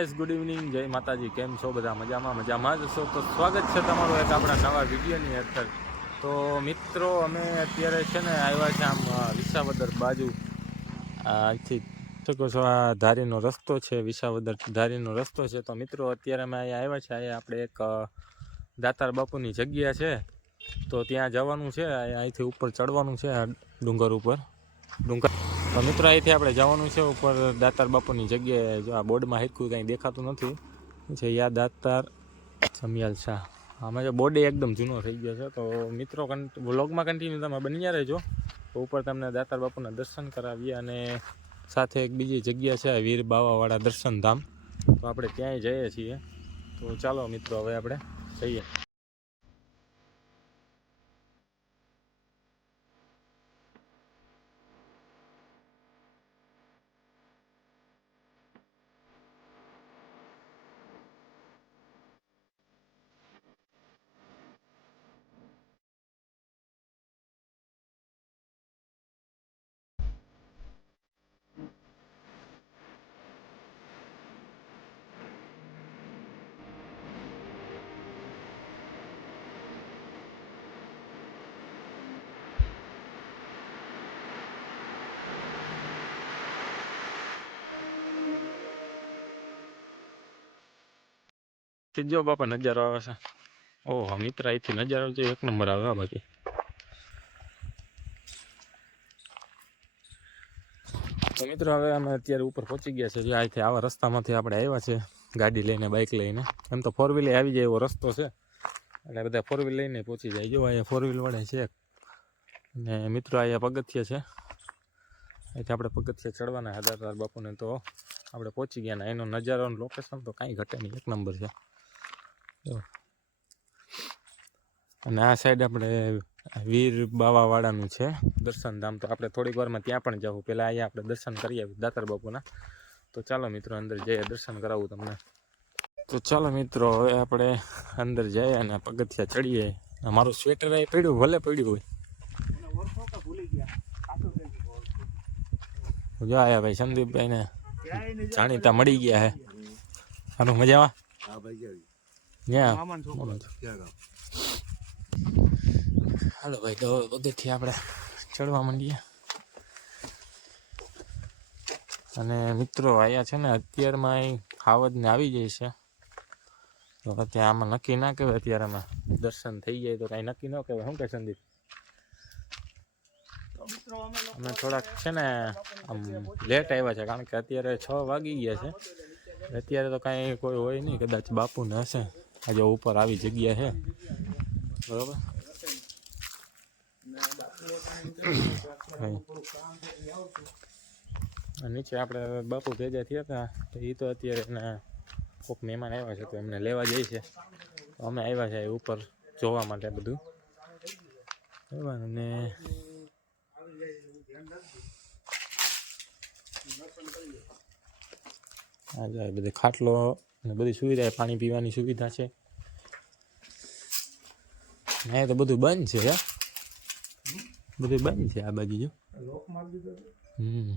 Guys good evening જય માતાજી. કેમ છો બધા? મજામાં? મજામાં જ છો? તો સ્વાગત છે તમારું એક આપણા નવા વિડીયોની અંદર. તો મિત્રો, અમે અત્યારે છે ને આવ્યા છે આમ વિસાવદર બાજુ. અહીંથી શકો છો, આ ધારીનો રસ્તો છે, વિસાવદર ધારીનો રસ્તો છે. તો મિત્રો, અત્યારે અમે અહીંયા આવ્યા છે. અહીંયા આપણે એક દાતાર બાપુની જગ્યા છે. તો ત્યાં જવાનું છે. અહીંથી ઉપર ચડવાનું છે ડુંગર ઉપર. ડુંગર તો મિત્રો, અહીંથી આપણે જવાનું છે ઉપર દાતાર બાપુની જગ્યાએ. જો આ બોર્ડમાં હેરખું કંઈ દેખાતું નથી. જે યા દાતાર જમિયાલ શાહ. આમાં જો બોર્ડે એકદમ જૂનો થઈ ગયો છે. તો મિત્રો વ્લોગમાં કન્ટિન્યુ તમે બન્યા રહેજો. તો ઉપર તમને દાતાર બાપુના દર્શન કરાવીએ અને સાથે એક બીજી જગ્યા છે વીર બાવાવાળા દર્શન ધામ. તો આપણે ત્યાંય જઈએ છીએ. તો ચાલો મિત્રો, હવે આપણે જઈએ. જો બાપા નજારો આવે છે. ઓહો, મિત્ર અહીંથી નજારો જો એક નંબર આવે બાકી. તો મિત્રો હવે અમે અત્યારે ઉપર પહોંચી ગયા છે. જે અહીંથી આવા રસ્તામાંથી આપણે આવ્યા છે, ગાડી લઈને બાઇક લઈને. એમ તો ફોર વ્હીલે આવી જાય એવો રસ્તો છે. એટલે બધા ફોર વ્હીલ લઈને પહોંચી જાય. જો અહીંયા ફોર વ્હીલ વાળા છે ને મિત્રો અહીંયા પગથિયા છે. અહીંથી આપણે પગથિયા ચડવાના હજારદાર બાપુને તો આપણે પહોંચી ગયા ને. એનો નજારો લોકેશન તો કાંઈ ઘટે નહીં. એક નંબર છે. અને આ સાઈડ આપણે વીર બાવાવાળાનું છે, દર્શન ધામ. તો આપણે થોડીક વારમાં ત્યાં પણ જવું પહેલાં અહીંયા આપણે દર્શન કરી આવીએ, દાતાર બાપુના. તો ચાલો મિત્રો, અંદર જઈએ, દર્શન કરાવું તમને. તો ચાલો મિત્રો, હવે આપણે અંદર જઈએ અને પગથિયા ચડીએ. મારું સ્વેટર એ પડ્યું, ભલે પડ્યું હોય. જો આયા ભાઈ સંદીપભાઈ ને જાણીતા મળી ગયા હે. સારું, મજામાં? હા, ભાઈ ગામ? હાલો ભાઈ તો પગથિયા આપણે ચડવા માંડીએ. અને મિત્રો આયા છે ને અત્યારમાં અહીં ખાવત ને આવી જાય છે. તો અત્યારે આમાં નક્કી ના કહેવાય અત્યારમાં દર્શન થઈ જાય તો કાંઈ નક્કી ન કહેવાય. શું કે સંદીપ? અમે થોડાક છે ને આમ લેટ આવ્યા છે કારણ કે અત્યારે છ વાગી ગયા છે. અત્યારે તો કાંઈ કોઈ હોય નહીં કદાચ બાપુને હશે. આજે ઉપર આવી જગ્યા છે. બરોબર. નીચે આપણે બાપુ ભેગા થયા હતા, તો એ તો અત્યારે એના કોઈક મહેમાન આવ્યા છે, તો એમને લેવા જાય છે. અમે આવ્યા છે ઉપર જોવા માટે બધું. બરાબર? અને આ બધી ખાટલો અને બધી સુવિધા પાણી પીવાની સુવિધા છે. અહીંયા તો બધું બંધ છે હે? બધું બંધ છે આ બાજુ જો. હમ.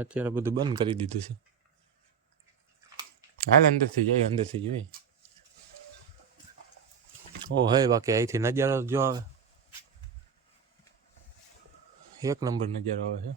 અત્યારે બધું બંધ કરી દીધું છે. હાલ અંદરથી જાય અંદરથી જોઈ ઓ હે બાકી અહીંથી નજારો જો આવે. એક નંબર નજારો આવે છે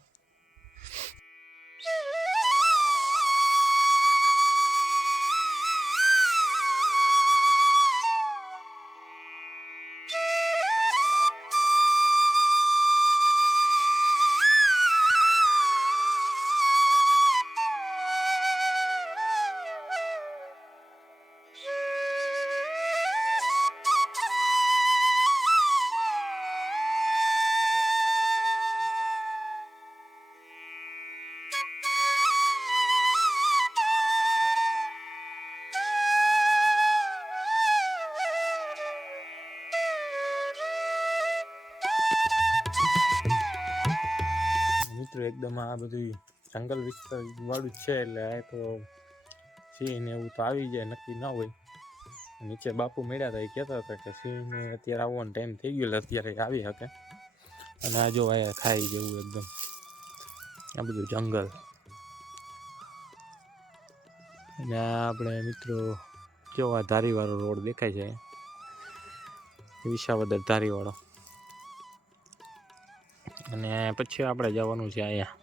મિત્રો, એકદમ આ બધું જંગલ વિસ્તાર વાળું છે, એટલે આ તો સિંહ ને એવું તો આવી જાય, નક્કી ના હોય. નીચે બાપુ મળ્યા હતા એ કહેતા હતા કે સિંહને અત્યારે આવવાનો ટાઈમ થઈ ગયો અત્યારે આવી શકે. અને આ જો આ ખાઈ જેવું એકદમ. આ બધું જંગલ. અને આપણે મિત્રો કેવો આ ધારીવાળો રોડ દેખાય છે. વિશાવદર ધારીવાળો. અને પછી આપણે જવાનું છે અહીંયા.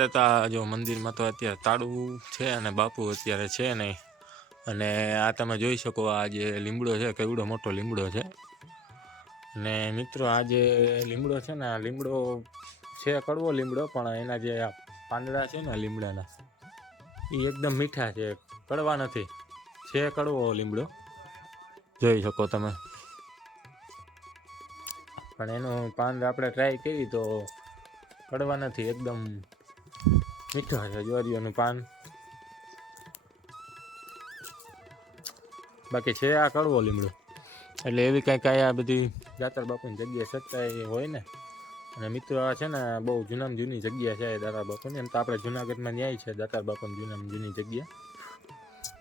અત્યારે તો આ જો મંદિરમાં તો અત્યારે તાળું છે અને બાપુ અત્યારે છે નહીં. અને આ તમે જોઈ શકો આ જે લીમડો છે, કેવડો મોટો લીમડો છે. અને મિત્રો આ જે લીમડો છે ને, આ લીમડો છે કડવો લીમડો, પણ એના જે પાંદડા છે ને લીમડાના, એ એકદમ મીઠા છે, કડવા નથી. છે કડવો લીમડો. જોઈ શકો તમે. પણ એનું પાંદ આપણે ટ્રાય કરી તો કડવા નથી, એકદમ મીઠા છે જ્વારીઓનું પાન બાકી છે આ કડવો લીમડો. એટલે એવી કાંઈક આ બધી દાતાર બાપુની જગ્યા સત્તા હોય ને. અને મિત્રો આ છે ને બહુ જૂનામાં જૂની જગ્યા છે દાતાર બાપુની. એમ તો આપણે જુનાગઢમાં ન્યાય છે દાતાર બાપુની જૂનામાં જૂની જગ્યા.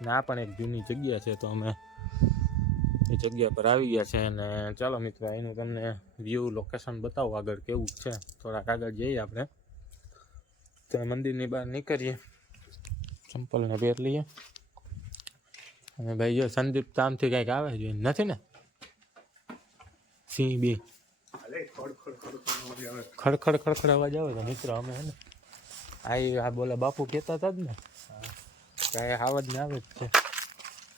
ને આ પણ એક જૂની જગ્યા છે તો અમે એ જગ્યા પર આવી ગયા છે. અને ચાલો મિત્રો, એનું તમને વ્યૂ લોકેશન બતાવો આગળ કેવું છે. થોડાક આગળ જઈએ આપણે. તો મંદિરની બહાર નીકળીએ ચંપલને પહેર લઈએ અને ભાઈ જો સંદીપ તામથી કંઈક આવે છે નથી ને સિંહ બી ખડખડ ખડખડ અવાજ આવે તો મિત્રો અમે હે ને આ ઈ આ બોલા બાપુ કહેતા હતા જ ને કાંઈ આવાજ ને આવે જ છે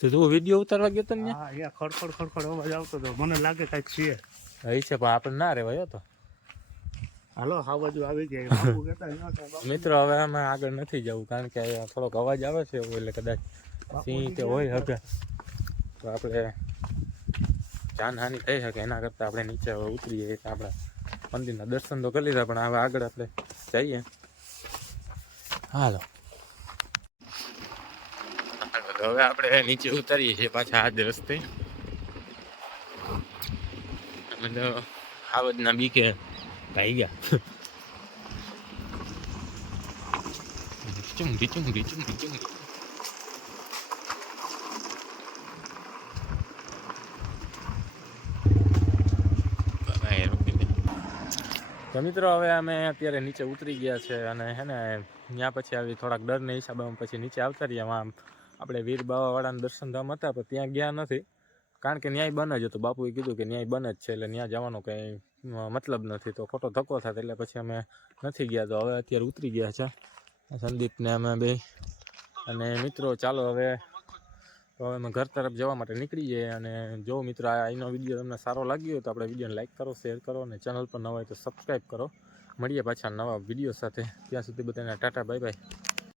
તો તું વીડિયો ઉતારવા ગયો તો ને? હા અહીંયા ખડખડ ખડખડ અવાજ આવતો હતો મને લાગે કાંઈક છે. અહીં છે પણ આપણે ના રહેવાય તો. હાલો આ બાજુ આવી ગયા. મિત્રો હવે અમે આગળ નથી જવું કારણ કે થોડોક અવાજ આવે છે એટલે કદાચ સિંહ કે હોય હકે તો આપણે જાનહાનિ થઈ શકે એના કરતાં આપણે નીચે હવે ઉતરીએ તો આપણે મંદિરના દર્શન તો કરી લીધા પણ હવે આગળ આપણે જઈએ. હાલો. હવે આપણે નીચે ઉતારીએ છીએ પાછા આ જ રસ્તે અમે તો આવડના બીકે ભાઈ ગયા ચુંગી ચુંગી ચુંગી ચુંગી તો મિત્રો હવે અમે અત્યારે નીચે ઉતરી ગયા છે અને હે ને ત્યાં પછી આવી થોડાક ડરને હિસાબે અમે પછી નીચે આવતા રહ્યા. આમ આપણે વીર બાવાવાળાના દર્શન ધામ હતા પણ ત્યાં ગયા નથી. કારણ કે ન્યાય બન જ હતો. બાપુએ કીધું કે ન્યાય બન જ છે એટલે ત્યાં જવાનો કંઈ અ, મતલબ નથી તો ખોટો ધક્કો થાય એટલે પછી અમે નથી ગયા તો હવે અત્યારે ઉતરી ગયા છે. સંદીપને અમે બે અને મિત્રો, ચાલો હવે, તો અમે ઘર તરફ જવા માટે નીકળી જઈએ અને જો મિત્રો, આ અહીંનો વીડિયો તમને સારો લાગ્યો હોય તો આપણે વિડીયોને લાઇક કરો શેર કરો અને ચેનલ પર નવા હોય તો સબસ્ક્રાઈબ કરો. મળીએ પાછા નવા વીડિયો સાથે. ત્યાં સુધી બધાને ટાટા બાય બાય